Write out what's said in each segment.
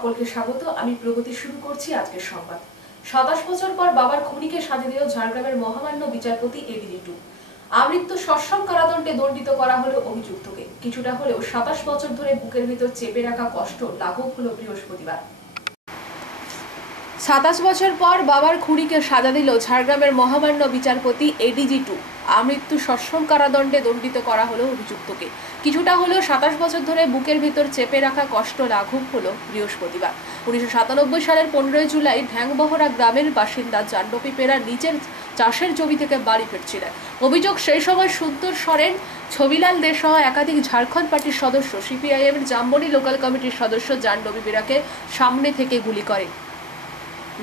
সকলকে স্বাগত। আমি প্রগতি শুরু করছি আজকের সংবাদ। 27 বছর পর বাবার খুনিকে সাজা দিল ঝাড়গ্রামের মহামান্য বিচারপতি এডিজি-2। আমৃত্যু সশ্রম কারাদণ্ডে দণ্ডিত করা হলো অভিযুক্তকে। কিছুটা হলেও 27 বছর ধরে বুকের ভিতর চেপে রাখা কষ্ট লাঘব হলো বৃহস্পতিবার। 27 বছর পর বাবার খুনিকে সাজা দিল ঝাড়গ্রামের মহামান্য বিচারপতি এডিজি-2। আমৃত্যু সশ্রম কারাদণ্ডে দণ্ডিত করা হলো অভিযুক্তকে। কিছুটা হলেও 27 বছর ধরে বুকের ভিতর চেপে রাখা কষ্ট লাঘব হলো বৃহস্পতিবার। 1997 সালের 15 জুলাই ঢ্যাংবহরা গ্রামের বাসিন্দা জাহ্নবী পেরা নিজের চাষের জমি থেকে বাড়ি ফিরছিলেন। অভিযোগ, সেই সময় সুন্দর সরেন, ছবিলাল দে সহ একাধিক ঝাড়খণ্ড পার্টির সদস্য সিপিআইএম এর জামবনি লোকাল কমিটির সদস্য জাহ্নবী পেরাকে সামনে থেকে গুলি করে।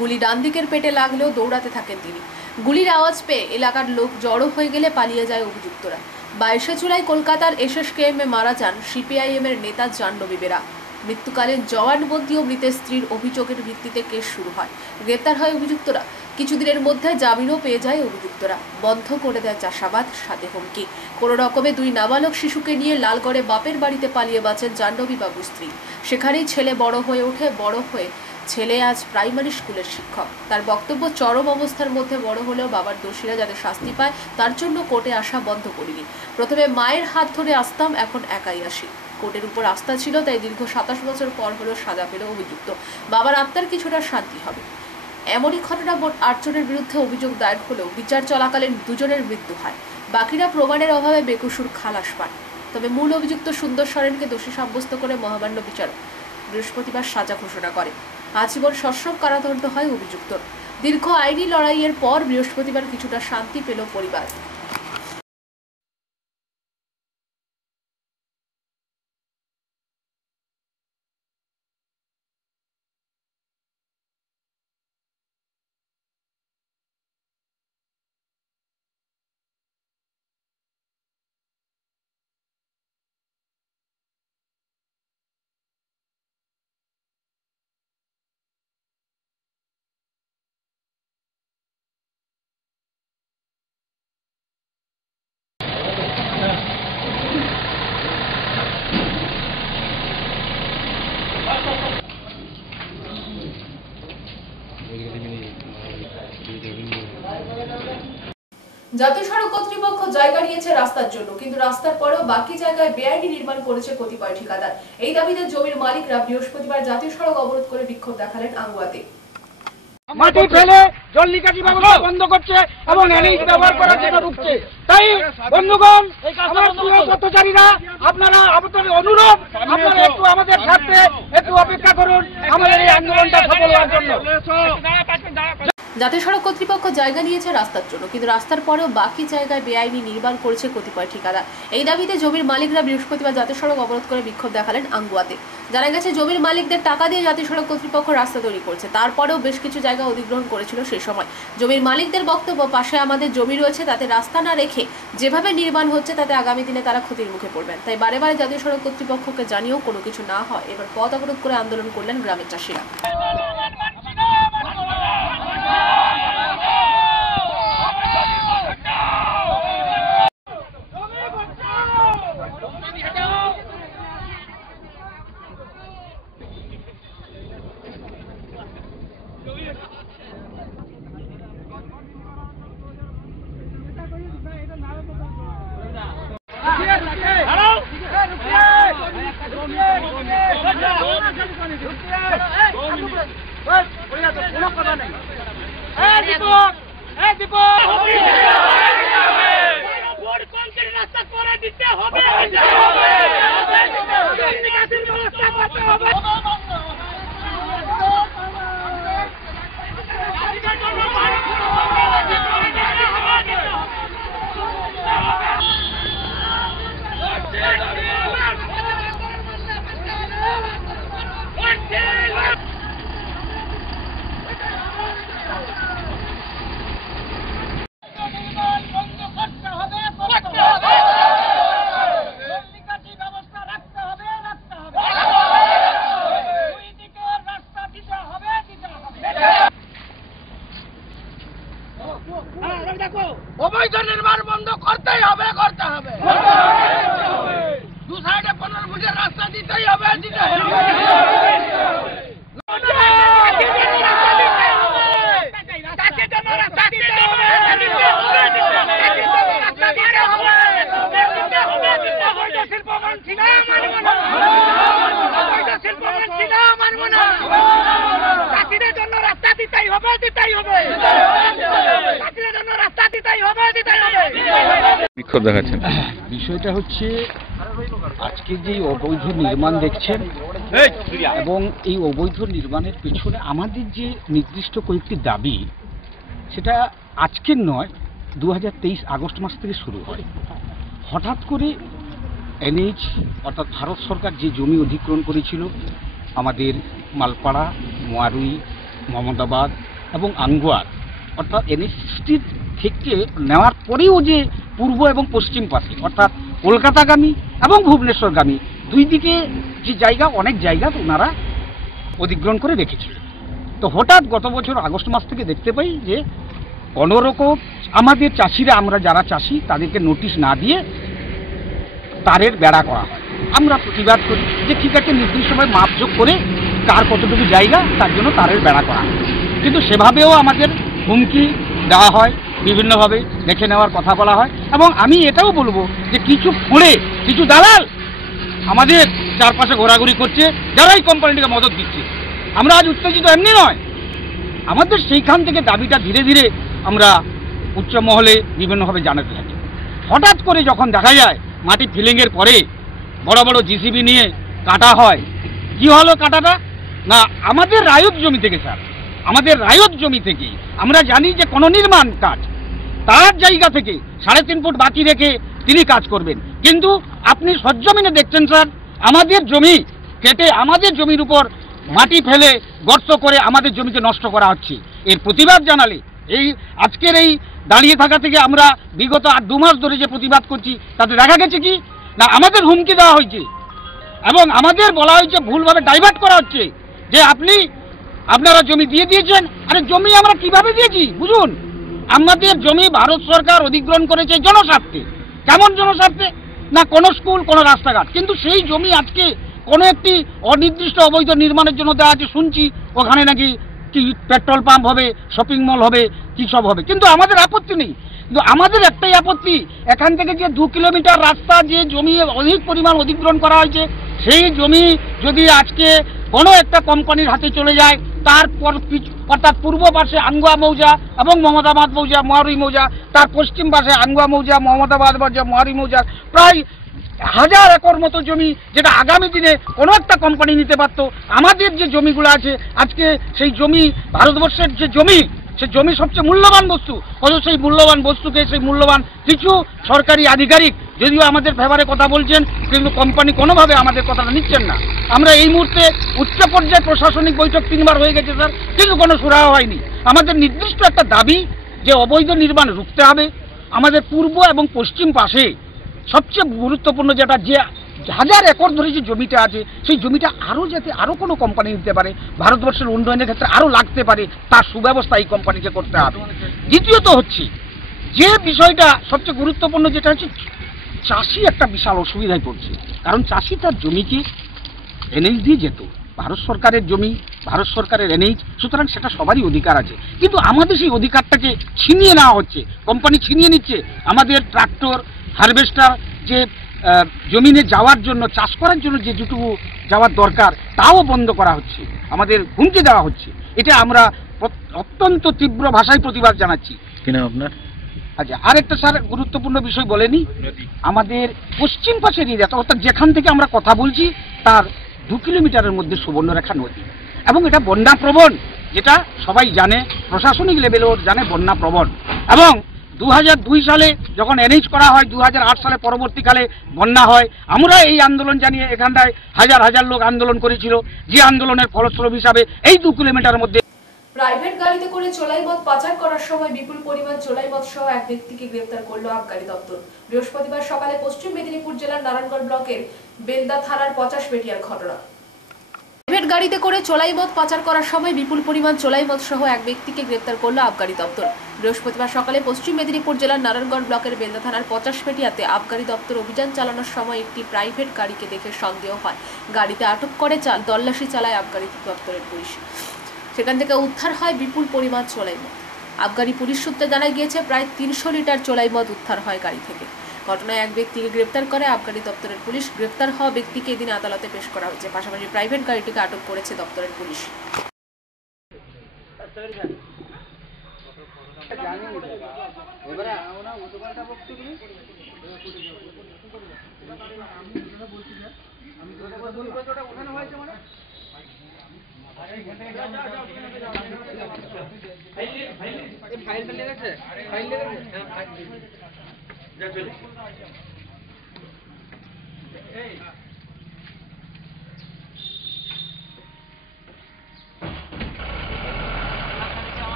গুলি ডান দিকের পেটে লাগলেও দৌড়াতে থাকেন তিনি। গুলির আওয়াজ পেয়ে এলাকার লোক জড়ো হয়ে গেলে পালিয়ে যায় অভিযুক্তরা। 22 জুলাই কলকাতার এসএসকেএমে মারা যান সিপিআইএম এর নেতা জাহ্নবী পেরা। মৃত্যুকালীন জবানবন্দি ও মৃতের স্ত্রীর অভিযোগের ভিত্তিতে কেস শুরু হয়। গ্রেপ্তার হয় অভিযুক্তরা। কিছুদিনের মধ্যে জামিনও পেয়ে যায় অভিযুক্তরা। বন্ধ করে দেয় চাষাবাদ, সাথে হুমকি। কোনো রকমে 2 নাবালক শিশুকে নিয়ে লালগড়ে বাপের বাড়িতে পালিয়ে বাঁচেন জাহ্নবী বাবু স্ত্রী। সেখানেই ছেলে বড় হয়ে ওঠে। বড় হয়ে ছেলে আজ প্রাইমারি স্কুলের শিক্ষক। তার বক্তব্য, চরম অবস্থার মধ্যে বড় হলেও বাবার দোষীরা যাতে শাস্তি পায় তার জন্য কোর্টে আসা বন্ধ করিনি। প্রথমে মায়ের হাত ধরে আসতাম, এখন একাই আসি। কোর্টের উপর আস্থা ছিল, তাই দীর্ঘ 27 বছর পর হলেও সাজা পেল অভিযুক্ত। বাবার আত্মার কিছুটা শান্তি হবে। এমনই ঘটনা মোট 8 জনের বিরুদ্ধে অভিযোগ দায়ের হলেও বিচার চলাকালীন 2 জনের মৃত্যু হয়। বাকিরা প্রমাণের অভাবে বেকসুর খালাস পান। তবে মূল অভিযুক্ত সুন্দর সরেনকে দোষী সাব্যস্ত করে মহামান্য বিচারক বৃহস্পতিবার সাজা ঘোষণা করে। আজীবন সশ্রম কারাদণ্ড হয় অভিযুক্ত। দীর্ঘ আইনি লড়াইয়ের পর বৃহস্পতিবার কিছুটা শান্তি পেল পরিবার। জাতীয় সড়ক কর্তৃপক্ষ জায়গা নিয়েছে রাস্তার জন্য, কিন্তু রাস্তার পরেও বাকি জায়গায় বেআইনি নির্মাণ করেছে কতিপয় ঠিকাদার। এই দাবিতে জমির মালিকরা বৃহস্পতিবার জাতীয় সড়ক অবরোধ করে বিক্ষোভ দেখালেন আঙ্গুয়াতে। মাটি ফেলে জল নিকাশি ব্যবস্থা বন্ধ করছে এবং এনএইচ ব্যবহার করার জন্য রুখছে। তাই বন্ধুগণ, আমার প্রিয় পথচারীরা, আপনারা আমাদের অনুরোধ, আপনারা একটু আমাদের সাথে একটু অপেক্ষা করুন আমাদের এই আন্দোলনটা সফল হওয়ার জন্য। জাতীয় সড়ক কর্তৃপক্ষ জায়গা নিয়েছে রাস্তার জন্য, কিন্তু রাস্তার পরেও বাকি জায়গায় বেআইনি নির্মাণ করেছে কতিপয় ঠিকাদার। এই দাবিতে জমির মালিকরা বৃহস্পতিবার জাতীয় সড়ক অবরোধ করে বিক্ষোভ দেখালেন আঙ্গুয়াতে। জানা গেছে, জমির মালিকদের টাকা দিয়ে জাতীয় সড়ক কর্তৃপক্ষ রাস্তা তৈরি করছে। তারপরেও বেশ কিছু জায়গা অধিগ্রহণ করেছিল সেই সময়। জমির মালিকদের বক্তব্য, পাশে আমাদের জমি রয়েছে, তাতে রাস্তা না রেখে যেভাবে নির্মাণ হচ্ছে তাতে আগামী দিনে তারা ক্ষতির মুখে পড়বেন। তাই বারে বারে জাতীয় সড়ক কর্তৃপক্ষকে জানিয়েও কোনো কিছু না হয় এবার পথ অবরোধ করে আন্দোলন করলেন গ্রামের চাষিরা। অবৈধ নির্মাণ বন্ধ করতেই হবে, করতে হবে। 2 সাইডে 15 ফুটের রাস্তা দিতেই হবে, দিতে হবে। চাষিদের জন্য রাস্তা দিতেই হবে, দিতেই হবে। চাষিদের জন্য রাস্তা দিতেই হবে, দিতেই হবে। বিক্ষোভ দেখাচ্ছেন। বিষয়টা হচ্ছে আজকে যে অবৈধ নির্মাণ দেখছেন এবং এই অবৈধ নির্মাণের পেছনে আমাদের যে নির্দিষ্ট কয়েকটি দাবি, সেটা আজকের নয়, 2023 আগস্ট মাস থেকে শুরু হয়। হঠাৎ করে এনএইচ অর্থাৎ ভারত সরকার যে জমি অধিগ্রহণ করেছিল আমাদের মালপাড়া, মোয়ারুই, মোহাম্মদাবাদ এবং আঙ্গুয়ার, অর্থাৎ NH-60 থেকে নেওয়ার পরেও যে পূর্ব এবং পশ্চিম পাশে অর্থাৎ কলকাতাগামী এবং ভুবনেশ্বরগামী দুই দিকে যে জায়গা, অনেক জায়গা ওনারা অধিগ্রহণ করে রেখেছিলেন। তো হঠাৎ গত বছর আগস্ট মাস থেকে দেখতে পাই যে কোনোরকম আমাদের চাষিরা, আমরা যারা চাষি তাদেরকে নোটিশ না দিয়ে তারের বেড়া করা হয়। আমরা প্রতিবাদ করি যে ঠিক আছে, নির্দিষ্টভাবে মাপযোগ করে কার কতটুকু জায়গা তার জন্য তারের বেড়া করা হয়, কিন্তু সেভাবেও আমাদের হুমকি দেওয়া হয়, বিভিন্নভাবে দেখে নেওয়ার কথা বলা হয়। এবং আমি এটাও বলবো যে কিছু খুঁড়ে কিছু দালাল আমাদের চারপাশে ঘোরাঘুরি করছে, যারা এই কোম্পানিটিকে মদত দিচ্ছে। আমরা আজ উত্তেজিত এমনি নয়, আমাদের সেইখান থেকে দাবিটা ধীরে ধীরে আমরা উচ্চ মহলে বিভিন্নভাবে জানাতে থাকি। হঠাৎ করে যখন দেখা যায় মাটি ফিলিংয়ের পরে বড় বড় জিসিবি নিয়ে কাটা হয়, কি হলো কাটাটা? না, আমাদের রায়ত জমি থেকে স্যার, আমাদের রায়ত জমি থেকে আমরা জানি যে কোনো নির্মাণ কাজ তার জায়গা থেকে 3.5 ফুট বাকি রেখে তিনি কাজ করবেন, কিন্তু আপনি সরজমিনে দেখছেন স্যার, আমাদের জমি কেটে আমাদের জমির উপর মাটি ফেলে গর্ত করে আমাদের জমিকে নষ্ট করা হচ্ছে। এর প্রতিবাদ জানালে এই আজকের এই দাঁড়িয়ে থাকা থেকে আমরা বিগত 2 মাস ধরে যে প্রতিবাদ করছি তাতে দেখা গেছে কি না, আমাদের হুমকি দেওয়া হয়েছে এবং আমাদের বলা হয়েছে ভুলভাবে ডাইভার্ট করা হচ্ছে যে আপনারা জমি দিয়ে দিয়েছেন। আরে জমি আমরা কিভাবে দিয়েছি বুঝুন, আমাদের জমি ভারত সরকার অধিগ্রহণ করেছে জনস্বার্থে। কেমন জনস্বার্থে? না কোনো স্কুল, কোনো রাস্তাঘাট, কিন্তু সেই জমি আজকে কোনো একটি অনির্দিষ্ট অবৈধ নির্মাণের জন্য দেওয়া আছে। শুনছি ওখানে নাকি কি পেট্রোল পাম্প হবে, শপিং মল হবে, কি সব হবে, কিন্তু আমাদের আপত্তি নেই। কিন্তু আমাদের একটাই আপত্তি, এখান থেকে যে 2 কিলোমিটার রাস্তা যে জমি অধিক পরিমাণ অধিগ্রহণ করা হয়েছে, সেই জমি যদি আজকে কোনো একটা কোম্পানির হাতে চলে যায়, তারপর অর্থাৎ পূর্ব পাশে আনগুয়া মৌজা এবং মোহাম্মদাবাদ মৌজা, মোয়ারুই মৌজা, তার পশ্চিম পাশে আনগুয়া মৌজা, মোহাম্মদাবাদ মৌজা, মোয়ারুই মৌজা, প্রায় 1000 একর মতো জমি, যেটা আগামী দিনে কোনো একটা কোম্পানি নিতে পারত। আমাদের যে জমিগুলো আছে আজকে, সেই জমি ভারতবর্ষের যে জমি, সেই জমি সবচেয়ে মূল্যবান বস্তু, অথচ সেই মূল্যবান বস্তুকে, সেই মূল্যবান কিছু সরকারি আধিকারিক যদিও আমাদের ফেভারে কথা বলছেন, কিন্তু কোম্পানি কোনোভাবে আমাদের কথাটা নিচ্ছেন না। আমরা এই মুহূর্তে উচ্চ পর্যায়ে প্রশাসনিক বৈঠক 3 বার হয়ে গেছে স্যার, কিন্তু কোনো সুরাহা হয়নি। আমাদের নির্দিষ্ট একটা দাবি যে অবৈধ নির্মাণ রুখতে হবে। আমাদের পূর্ব এবং পশ্চিম পাশে সবচেয়ে গুরুত্বপূর্ণ যেটা, যে 1000 একর ধরে যে জমিটা আছে, সেই জমিটা আরও যাতে আরও কোনো কোম্পানি নিতে পারে, ভারতবর্ষের উন্নয়নের ক্ষেত্রে আরও লাগতে পারে, তার সুব্যবস্থা এই কোম্পানিকে করতে হবে। দ্বিতীয়ত হচ্ছে যে বিষয়টা সবচেয়ে গুরুত্বপূর্ণ, যেটা হচ্ছে চাষি একটা বিশাল অসুবিধায় পড়ছে। কারণ চাষি তার জমিকে এনএইচ দিয়ে যেত, ভারত সরকারের জমি, ভারত সরকারের এনএইচ, সুতরাং সেটা সবারই অধিকার আছে, কিন্তু আমাদের সেই অধিকারটাকে ছিনিয়ে নেওয়া হচ্ছে, কোম্পানি ছিনিয়ে নিচ্ছে। আমাদের ট্রাক্টর, হারভেস্টার যে জমিনে যাওয়ার জন্য, চাষ করার জন্য যে যেটুকু যাওয়ার দরকার, তাও বন্ধ করা হচ্ছে, আমাদের হুমকি দেওয়া হচ্ছে। এটা আমরা অত্যন্ত তীব্র ভাষায় প্রতিবাদ জানাচ্ছি। কিনা আপনার আচ্ছা, আরেকটা স্যার গুরুত্বপূর্ণ বিষয় বলেনি, আমাদের পশ্চিম পাশের এরিয়াটা, অর্থাৎ যেখান থেকে আমরা কথা বলছি তার 2 কিলোমিটারের মধ্যে সুবর্ণরেখা নদী, এবং এটা বন্যা প্রবণ, যেটা সবাই জানে, প্রশাসনিক লেভেলেও জানে বন্যা প্রবণ। এবং 2002 সালে যখন এনএইচ করা হয়, 2008 সালে পরবর্তীকালে বন্যা হয়। আমরা এই আন্দোলন জানিয়ে এখানটায় হাজার হাজার লোক আন্দোলন করেছিল, যে আন্দোলনের ফলস্বরূপ হিসাবে এই 2 কিলোমিটারের মধ্যে প্রাইভেট গাড়িতে করে চোলাই মদ পাচার করার সময় বিপুল পরিমাণ চোলাই মদ সহ এক ব্যক্তিকে গ্রেফতার করল আবগারি দপ্তর। বৃহস্পতিবার সকালে পশ্চিম মেদিনীপুর জেলার নারায়ণগড় ব্লকের বেলদা থানার 50 পেটিয়ার ঘটনা। প্রাইভেট গাড়িতে করে চোলাই মদ পাচার করার সময় বিপুল পরিমাণ চোলাই মদ সহ এক ব্যক্তিকে গ্রেফতার করল আবগারি দপ্তর। বৃহস্পতিবার সকালে পশ্চিম মেদিনীপুর জেলার নারায়ণগড় ব্লকের বেলদা থানার 50 পেটিয়াতে আবগারি দপ্তর অভিযান চালানোর সময় একটি প্রাইভেট গাড়িকে দেখে সন্দেহ হয়। গাড়িতে আটক করে তল্লাশি চালায় আবগারি দপ্তরের পুলিশ। সেখান থেকে উদ্ধার হয় বিপুল পরিমাণ চোলাই মদ। আবগারি পুলিশ সূত্রে জানা গিয়েছে প্রায় 300 লিটার চোলাই মদ উদ্ধার হয় গাড়ি থেকে। ঘটনায় এক ব্যক্তিকে গ্রেপ্তার করে আবগারি দপ্তরের পুলিশ। গ্রেপ্তার হওয়া ব্যক্তিকে এদিন আদালতে পেশ করা হয়েছে। পাশাপাশি প্রাইভেট গাড়িটিকে আটক করেছে দপ্তরের পুলিশ।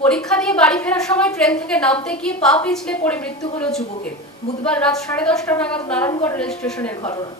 পরীক্ষা দিয়ে বাড়ি ফেরার সময় ট্রেন থেকে নামতে গিয়ে পা পিছলে পড়ে মৃত্যু হলো যুবকের। বুধবার রাত 10:30টা নাগাদ নারায়ণগড় রেল স্টেশনের ঘটনা।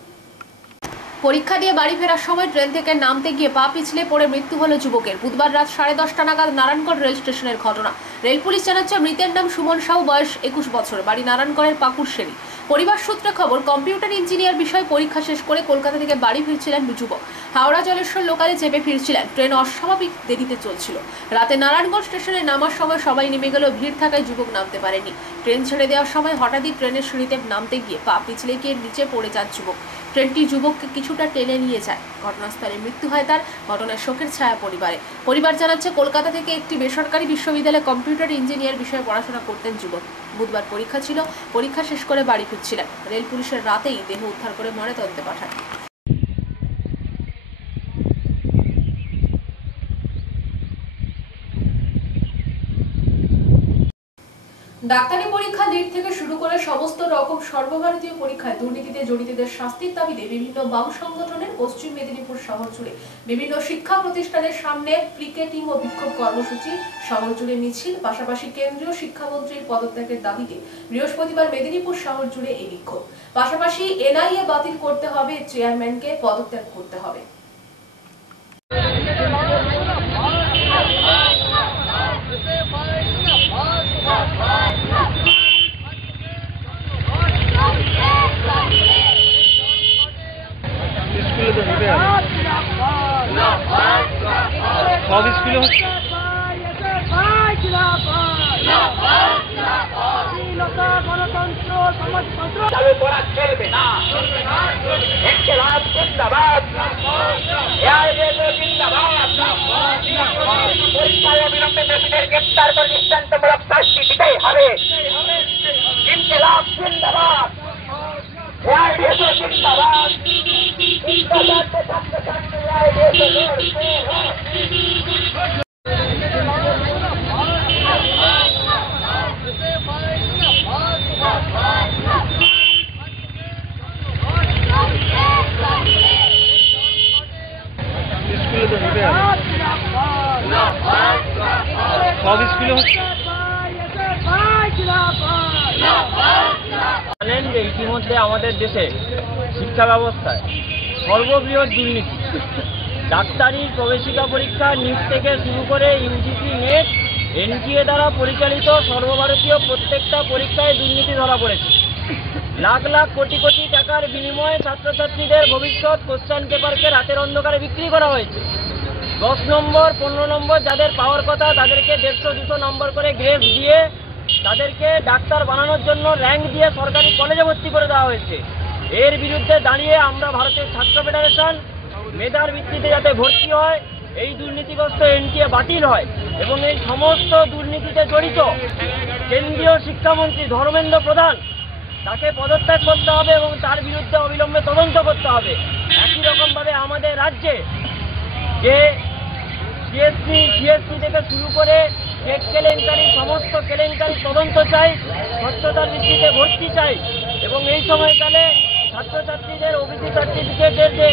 পরীক্ষা দিয়ে বাড়ি ফেরার সময় ট্রেন থেকে নামতে গিয়ে পা পিছলে পড়ে মৃত্যু হলো যুবকের। বুধবার রাত 10:30টা নাগাদ নারায়ণগড় রেল স্টেশনের ঘটনা। রেল পুলিশ জানাচ্ছে মৃতের নাম সুমন সাউ, বয়স 21 বছর, বাড়ি নারায়ণগড়ের পাকুড়শেরি। পরিবার সূত্রে খবর, কম্পিউটার ইঞ্জিনিয়ার বিষয়ে পরীক্ষা শেষ করে কলকাতা থেকে বাড়ি ফিরছিলেন যুবক। হাওড়া জলেশ্বর লোকালে চেপে ফিরছিলেন। ট্রেন অস্বাভাবিক দেরিতে চলছিল। রাতে নারায়ণগড় স্টেশনে নামার সময় সবাই নেমে গেল, ভিড় থাকায় যুবক নামতে পারেনি। ট্রেন ছেড়ে দেওয়ার সময় হঠাৎই ট্রেনের সিঁড়িতে নামতে গিয়ে পা পিছলে গিয়ে নিচে পড়ে যান যুবক। ট্রেনটি যুবককে কিছুটা টেনে নিয়ে যায়। ঘটনাস্থলে মৃত্যু হয় তার। ঘটনায় শোকের ছায়া পরিবারে। পরিবার জানাচ্ছে কলকাতা থেকে একটি বেসরকারি বিশ্ববিদ্যালয়ে কম্পিউটার ইঞ্জিনিয়ার বিষয়ে পড়াশোনা করতেন যুবক। বুধবার পরীক্ষা ছিল, পরীক্ষা শেষ করে বাড়ি ফিরছিলেন। রেল পুলিশের রাতেই দেহ উদ্ধার করে ময়নাতদন্তে পাঠায়। ডাক্তারি পরীক্ষা লিড থেকে শুরু করে সমস্ত রকম সর্বভারতীয় পরীক্ষায় দুর্নীতিতে জড়িতদের শাস্তির দাবিতে বিভিন্ন বাম সংগঠনের পশ্চিম মেদিনীপুর শহর জুড়ে বিভিন্ন শিক্ষা প্রতিষ্ঠানের সামনে পিকেটিং ও বিক্ষোভ কর্মসূচি, শহর জুড়ে মিছিল, পাশাপাশি কেন্দ্রীয় শিক্ষামন্ত্রীর পদত্যাগের দাবিতে বৃহস্পতিবার মেদিনীপুর শহর জুড়ে এই বিক্ষোভ। পাশাপাশি এনআইএ বাতিল করতে হবে, চেয়ারম্যানকে পদত্যাগ করতে হবে। সব স্কুলে হচ্ছে। চালু করা চলবে না। ইনকিলাব জিন্দাবাদ, পরীক্ষায় অবিলম্বে দোষীদের গ্রেপ্তার করে দৃষ্টান্তমূলক শাস্তি দিতেই হবে। ইনকিলাব জিন্দাবাদ, জিন্দাবাদ, সব স্কুলে হচ্ছে। জানেন যে ইতিমধ্যে আমাদের দেশে শিক্ষা ব্যবস্থায় সর্ববৃহৎ দুর্নীতি। ডাক্তারির প্রবেশিকা পরীক্ষা নিট থেকে শুরু করে ইউজিসি, নেট, এনটিএ দ্বারা পরিচালিত সর্বভারতীয় প্রত্যেকটা পরীক্ষায় দুর্নীতি ধরা পড়েছে। লাখ লাখ কোটি কোটি টাকার বিনিময়ে ছাত্রছাত্রীদের ভবিষ্যৎ কোশ্চেন পেপারকে রাতের অন্ধকারে বিক্রি করা হয়েছে। 10 নম্বর 15 নম্বর যাদের পাওয়ার কথা তাদেরকে 150-200 নম্বর করে গ্রেড দিয়ে তাদেরকে ডাক্তার বানানোর জন্য র্যাঙ্ক দিয়ে সরকারি কলেজে ভর্তি করে দেওয়া হয়েছে। এর বিরুদ্ধে দাঁড়িয়ে আমরা ভারতের ছাত্র ফেডারেশন মেধার ভিত্তিতে যাতে ভর্তি হয়, এই দুর্নীতিগ্রস্ত এনটিএ বাতিল হয় এবং এই সমস্ত দুর্নীতিতে জড়িত কেন্দ্রীয় শিক্ষামন্ত্রী ধর্মেন্দ্র প্রধান তাকে পদত্যাগ করতে হবে এবং তার বিরুদ্ধে অবিলম্বে তদন্ত করতে হবে। একই রকমভাবে আমাদের রাজ্যে যে সিএসসি থেকে শুরু করে টেট কেলেঙ্কারি, সমস্ত কেলেঙ্কারি তদন্ত চাই, স্বচ্ছতার ভিত্তিতে ভর্তি চাই এবং এই সময়কালে ছাত্রছাত্রীদের ওবিসি সার্টিফিকেটের যে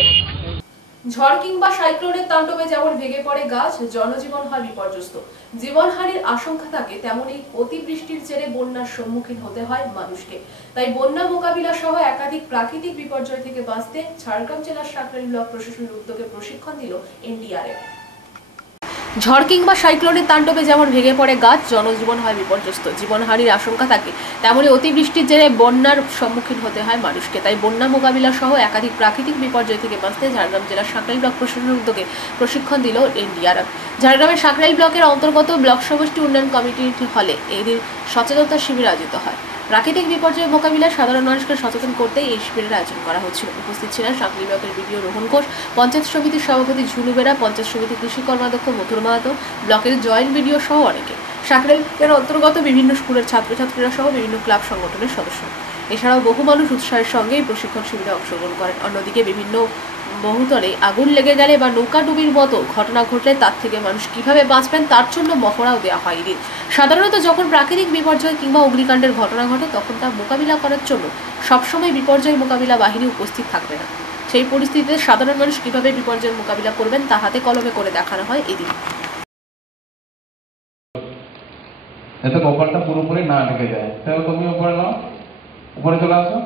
ঝড় কিংবা সাইক্লোনের তাণ্ডবে যেমন ভেঙে পড়ে গাছ, জনজীবন হয় বিপর্যস্ত। জীবনহানির আশঙ্কা থাকে, তেমনই অতিবৃষ্টির জেরে বন্যার সম্মুখীন হতে হয় মানুষকে। তাই বন্যা মোকাবিলা সহ একাধিক প্রাকৃতিক বিপর্যয় থেকে বাঁচতে ঝাড়গ্রাম জেলার সাঁকরাইল ব্লক প্রশাসনের উদ্যোগে প্রশিক্ষণ দিল এনডিআরএফ। ঝড় কিংবা সাইক্লোনের তাণ্ডবে যেমন ভেঙে পড়ে গাছ, জনজীবন হয় বিপর্যস্ত, জীবনহানির আশঙ্কা থাকে, তেমনি অতিবৃষ্টির জেরে বন্যার সম্মুখীন হতে হয় মানুষকে। তাই বন্যা মোকাবিলা সহ একাধিক প্রাকৃতিক বিপর্যয় থেকে বাঁচতে ঝাড়গ্রাম জেলার সাঁকরাইল ব্লক প্রশাসনের উদ্যোগে প্রশিক্ষণ দিল এনডিআরএফ। ঝাড়গ্রামের সাঁকরাইল ব্লকের অন্তর্গত ব্লক সমষ্টি উন্নয়ন কমিটির হলে এদিন সচেতনতা শিবির আয়োজিত হয়। প্রাকৃতিক বিপর্যয় মোকাবিলায় সাধারণ মানুষকে সচেতন করতে এই শিবিরের আয়োজন করা হচ্ছিল। উপস্থিত ছিলেন সাঁকরাইল ব্লকের বিডিও রোহন ঘোষ, পঞ্চায়েত সমিতির সভাপতি ঝুনু বেরা, পঞ্চায়েত সমিতির কৃষি কর্মাধ্যক্ষ মথুর মাহাতো, ব্লকের জয়েন্ট বিডিও সহ অনেকে। সাঁকরাইলের অন্তর্গত বিভিন্ন স্কুলের ছাত্রছাত্রীরা সহ বিভিন্ন ক্লাব সংগঠনের সদস্য। এছাড়াও বহু মানুষ উৎসাহের সঙ্গে এই প্রশিক্ষণ শিবিরে অংশগ্রহণ করেন। অন্যদিকে বিভিন্ন বহুতলে আগুন লেগে গেলে বা নৌকাডুবির মতো ঘটনা ঘটলে তার থেকে মানুষ কিভাবে বাঁচবেন তার জন্য মহড়াও দেওয়া হয় এদিন। সাধারণত যখন প্রাকৃতিক বিপর্যয় কিংবা অগ্নিকাণ্ডের ঘটনা ঘটে তখন তা মোকাবিলা করার জন্য সবসময় বিপর্যয় মোকাবিলা বাহিনী উপস্থিত থাকবে না। সেই পরিস্থিতিতে সাধারণ মানুষ কিভাবে বিপর্যয়ের মোকাবিলা করবেন তা হাতে কলমে করে দেখানো হয় এদিন। যাতে কপালটা পুরোপুরি না ঢেকে যায়। তাহলে তুমি উপরে নাও, উপরে চলে আসো।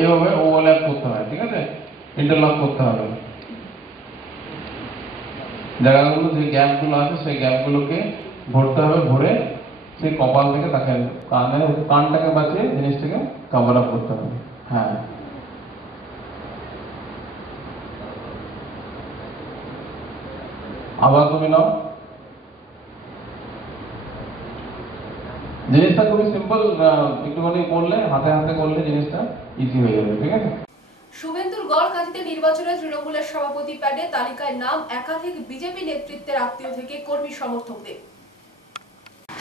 এইভাবে ওভারল্যাপ করতে হয়, ঠিক আছে, ইন্টারলক করতে হবে। জায়গাগুলো যে গ্যাপগুলো আছে সেই গ্যাপগুলোকে ভরতে হবে, ভরে সেই কপাল থেকে তাকে কানটাকে বাঁচিয়ে জিনিসটাকে কভার আপ করতে হবে। হ্যাঁ, আবার তুমি নাও। জিনিসটা খুবই সিম্পল, একটুখানি করলে হাতে হাতে করলে জিনিসটা ইজি হয়ে যাবে, ঠিক আছে। শুভেন্দুর গড়কাঠিতে নির্বাচনে তৃণমূলের সভাপতি প্যাডে তালিকায় নাম একাধিক বিজেপি নেতৃত্বের আত্মীয় থেকে কর্মী সমর্থকদের।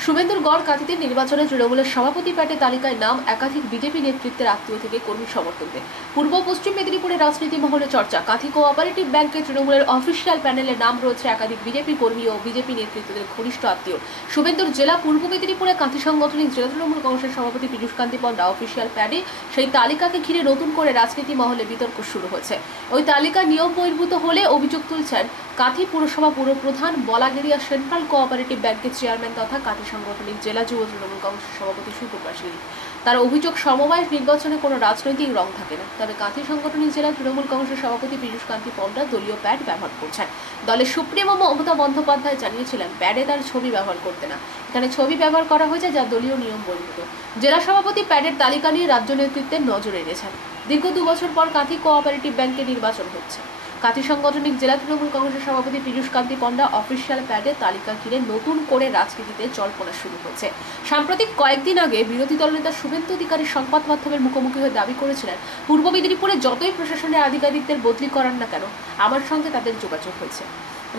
শুভেন্দুর গড়কাঠিতে নির্বাচনে তৃণমূলের সভাপতি প্যাডে তালিকায় নাম একাধিক বিজেপি নেতৃত্বের আত্মীয় থেকে কর্মী সমর্থকদের। পূর্ব পশ্চিম মেদিনীপুরের রাজনীতি মহলে চর্চা, কাঁথি কোঅপারেটিভ ব্যাংকে তৃণমূলের অফিসিয়াল প্যানেলে নাম রয়েছে একাধিক বিজেপি কর্মী ও বিজেপি নেতৃত্বদের ঘনিষ্ঠ আত্মীয়। শুভেন্দুর জেলা পূর্ব মেদিনীপুরে কাঁথি সাংগঠনিক জেলা তৃণমূল কংগ্রেসের সভাপতি পীযূষ কান্তি পণ্ডা অফিসিয়াল প্যাডে সেই তালিকাকে ঘিরে নতুন করে রাজনীতি মহলে বিতর্ক শুরু হয়েছে। ওই তালিকা নিয়ম বহির্ভূত হলে অভিযোগ তুলছেন কাঁথি পুরসভা পুরপ্রধান, বলাগেরিয়া সেন্ট্রাল কোঅপারেটিভ ব্যাংকের চেয়ারম্যান তথা কাঁথি সাংগঠনিক জেলা যুব তৃণমূল কংগ্রেসের সভাপতি সুপ্রকাশ গিরি। তার অভিযোগ, সমবায়ের নির্বাচনে কোনো রাজনৈতিক রং থাকে না। তবে কাঁথি সাংগঠনিক জেলা তৃণমূল কংগ্রেসের সভাপতি পীযূষ কান্তি পণ্ডা দলীয় প্যাড ব্যবহার করছেন। দলের সুপ্রিমো মমতা বন্দ্যোপাধ্যায় জানিয়েছিলেন প্যাডে তার ছবি ব্যবহার করতে না, এখানে ছবি ব্যবহার করা হয়েছে যা দলীয় নিয়ম বহির্ভূত। জেলা সভাপতি প্যাডের তালিকা নিয়ে রাজ্য নেতৃত্বের নজর এনেছেন। দীর্ঘ 2 বছর পর কাঁথি কোঅপারেটিভ ব্যাংকে নির্বাচন হচ্ছে। কাঁথি সাংগঠনিক জেলা তৃণমূল কংগ্রেসের সভাপতি পীযূষ কান্তি পণ্ডা অফিসিয়াল প্যাডে তালিকা ঘিরে নতুন করে রাজনীতিতে জল্পনা শুরু হচ্ছে। সাম্প্রতিক কয়েকদিন আগে বিরোধী দলনেতা শুভেন্দু অধিকারী সংবাদ মাধ্যমের মুখোমুখি হয়ে দাবি করেছিলেন, পূর্ব মেদিনীপুরে যতই প্রশাসনের আধিকারিকদের বদলি করান না কেন, আমার সঙ্গে তাদের যোগাযোগ হয়েছে।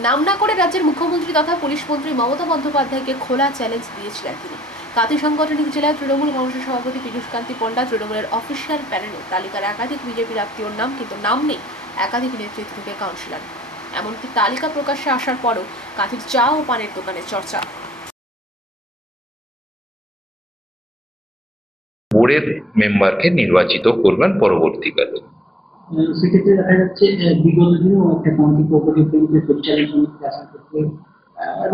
নাম না করে রাজ্যের মুখ্যমন্ত্রী তথা পুলিশ মন্ত্রী মমতা বন্দ্যোপাধ্যায়কে খোলা চ্যালেঞ্জ দিয়েছিলেন তিনি। কাঁথি সাংগঠনিক জেলায় তৃণমূল কংগ্রেসের সভাপতি পীযূষ কান্তি পণ্ডা তৃণমূলের অফিসিয়াল প্যানেলে তালিকার একাধিক বিজেপির আত্মীয়র নাম, কিন্তু নাম নেই একাধিক নেতৃত্ব থেকে কাউন্সিলর। এমনকি তালিকা প্রকাশ্যে আসার পরও কাঁথির চা ও পানের দোকানে চর্চা। বোর্ডের মেম্বারকে নির্বাচিত করবেন পরবর্তীকালে। সেক্ষেত্রে দেখা যাচ্ছে বিগত দিনেও একটা কাউন্টি কোঅপারেটিভ ব্যাংকের পরিচালনা সমিতিতে আসার ক্ষেত্রে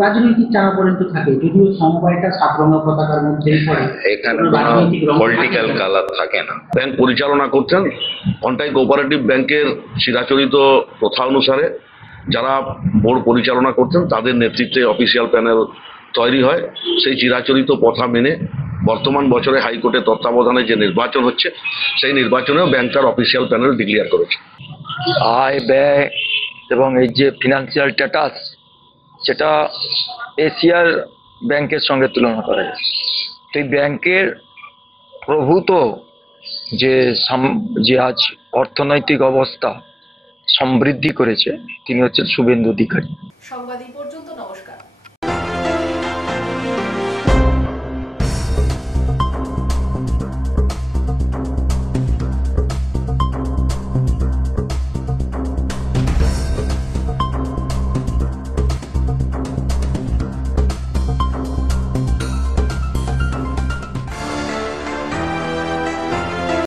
রাজনৈতিক টানাপোড়েন তো থাকে, যদিও সমবায়টা সাতরঙা পতাকার মধ্যেই পড়ে, এখানে পলিটিক্যাল কালার থাকে না। ব্যাংক পরিচালনা করছেন কন্টাই কোঅপারেটিভ ব্যাংকের চিরাচরিত প্রথা অনুসারে যারা বোর্ড পরিচালনা করছেন তাদের নেতৃত্বে অফিসিয়াল প্যানেল তৈরি হয়। সেই চিরাচরিত প্রথা মেনে বর্তমান বছরে হাইকোর্টের তত্ত্বাবধানে যে নির্বাচন হচ্ছে সেই নির্বাচনেও ব্যাংক তার অফিসিয়াল প্যানেল ডিক্লেয়ার করেছে। আয় ব্যয় এবং এই যে ফিনান্সিয়াল স্ট্যাটাস সেটা এশিয়ার ব্যাংকের সঙ্গে তুলনা করা যায়। সেই ব্যাংকের প্রভূত যে আজ অর্থনৈতিক অবস্থা সমৃদ্ধি করেছে তিনি হচ্ছেন শুভেন্দু অধিকারী। সংবাদ এই পর্যন্ত।